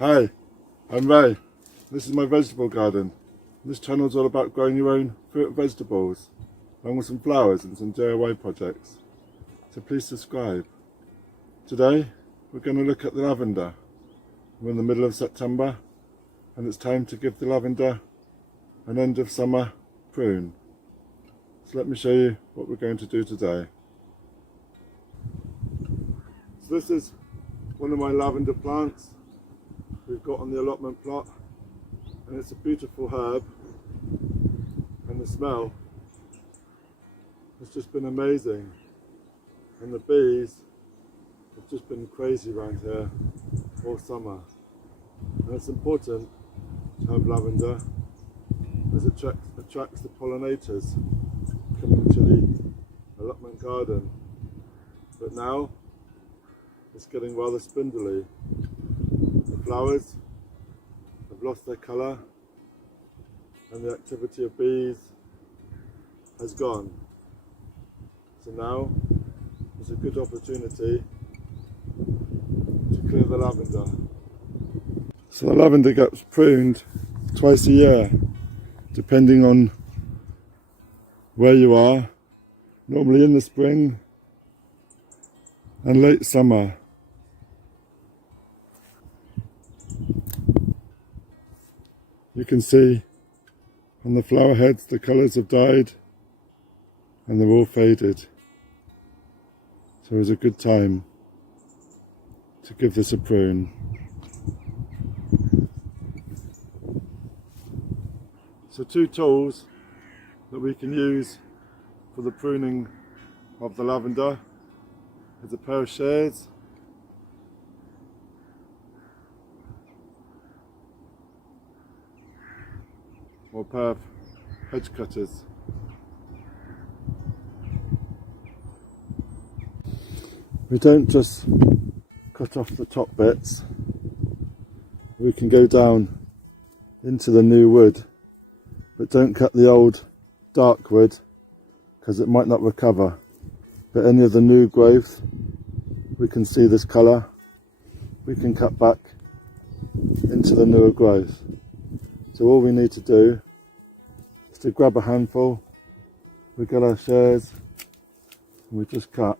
Hi, I'm Ray. This is my vegetable garden. This channel is all about growing your own fruit and vegetables, along with some flowers and some DIY projects. So please subscribe. Today we're going to look at the lavender. We're in the middle of September and it's time to give the lavender an end of summer prune. So let me show you what we're going to do today. So this is one of my lavender plants we've got on the allotment plot, and it's a beautiful herb, and the smell has just been amazing, and the bees have just been crazy around here all summer. And it's important to have lavender as it attracts the pollinators coming to the allotment garden. But now it's getting rather spindly. The flowers have lost their colour and the activity of bees has gone. So now is a good opportunity to clear the lavender. So the lavender gets pruned twice a year, depending on where you are, normally in the spring and late summer. You can see on the flower heads the colours have died and they're all faded. So it's a good time to give this a prune. So two tools that we can use for the pruning of the lavender is a pair of shears or a pair of hedge cutters. We don't just cut off the top bits, we can go down into the new wood, but don't cut the old dark wood because it might not recover. But any of the new growth, we can see this colour, we can cut back into the newer growth. So all we need to do is to grab a handful, we get our shears and we just cut.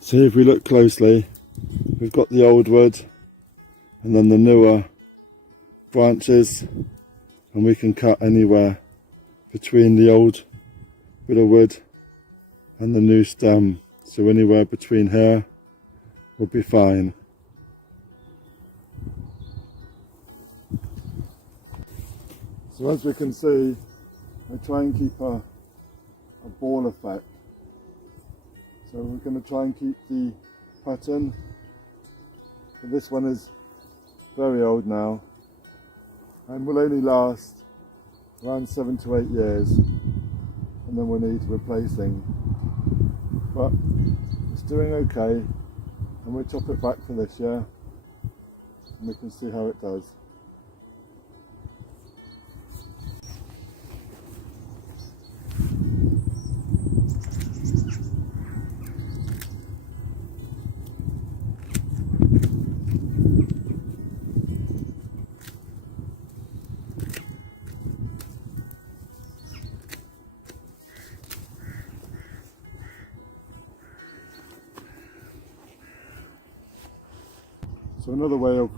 See, if we look closely, we've got the old wood and then the newer branches, and we can cut anywhere between the old bit of wood and the new stem. So anywhere between here will be fine. So as we can see, I try and keep a ball effect. So we're going to try and keep the pattern. But this one is very old now and will only last around 7 to 8 years, and then we'll need replacing. But it's doing okay, and we'll chop it back for this year and we can see how it does. So another way of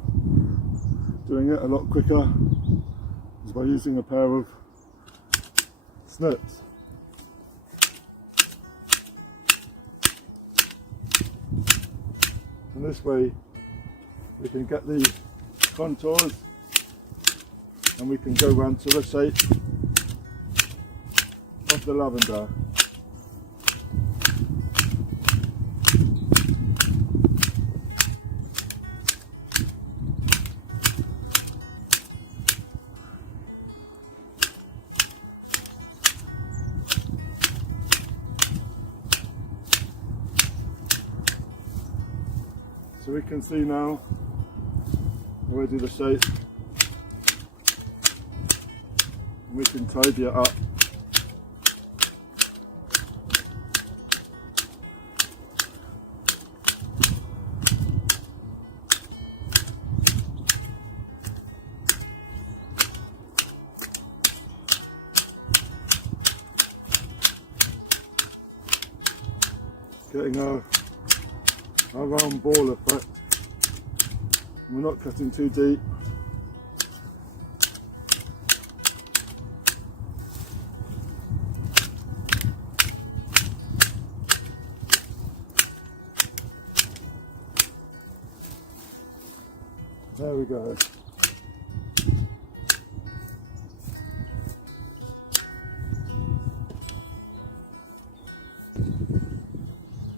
doing it a lot quicker is by using a pair of snips. And this way we can get the contours and we can go round to the shape of the lavender. we can see now already the shape, and we can tidy it up. Getting a round ball effect. We're not cutting too deep. There we go.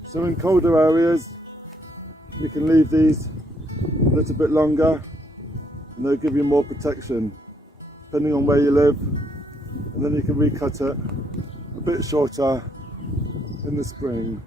So in colder areas, you can leave these a little bit longer and they'll give you more protection depending on where you live, and then you can recut it a bit shorter in the spring.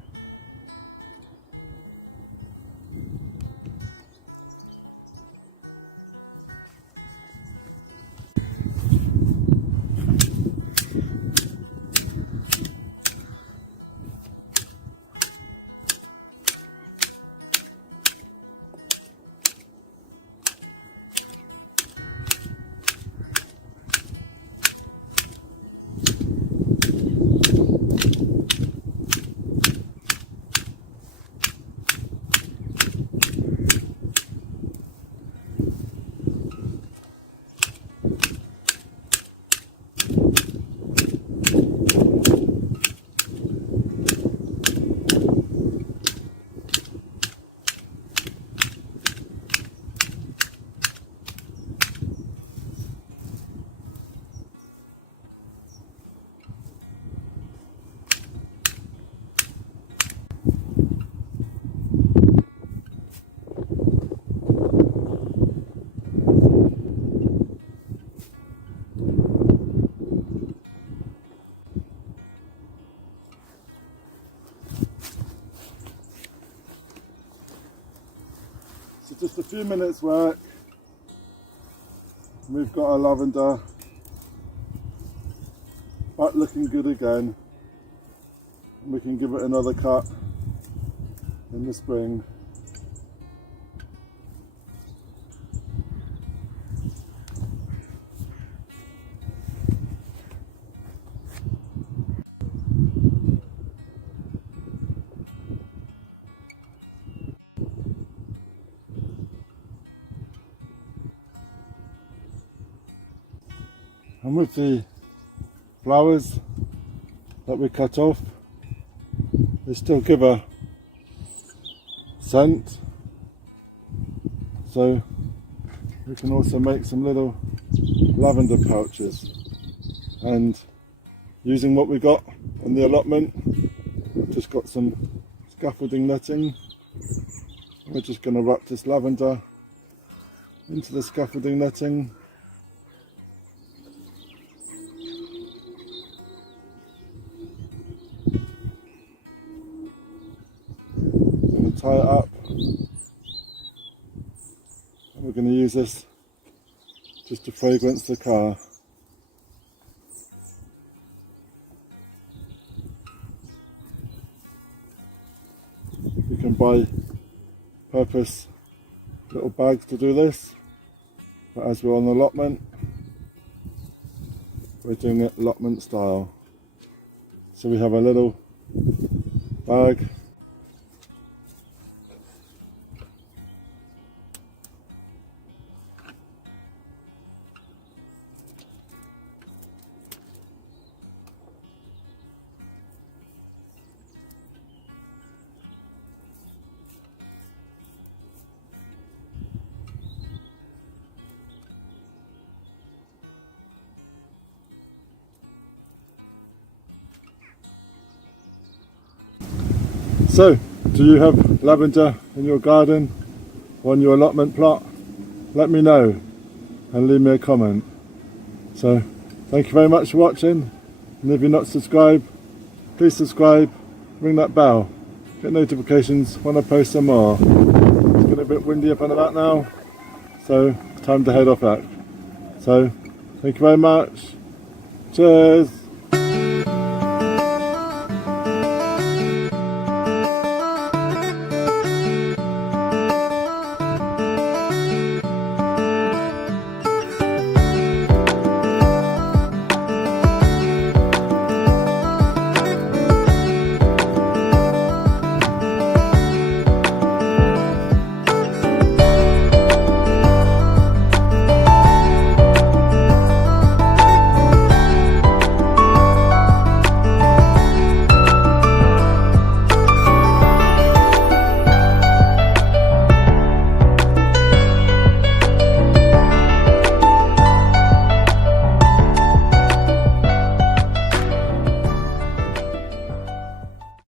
So just a few minutes work, we've got our lavender back looking good again, and we can give it another cut in the spring. And with the flowers that we cut off, they still give a scent, so we can also make some little lavender pouches. And using what we got in the allotment, I've just got some scaffolding netting. We're just going to wrap this lavender into the scaffolding netting. Tie it up, and we're going to use this just to fragrance the car. You can buy purpose little bags to do this, but as we're on the allotment, we're doing it allotment style. So we have a little bag . So, do you have lavender in your garden or on your allotment plot? Let me know and leave me a comment. So, thank you very much for watching, and if you're not subscribed, please subscribe, ring that bell, get notifications when I post some more. It's going to bit windy up and about now, so it's time to head off out. So thank you very much. Cheers.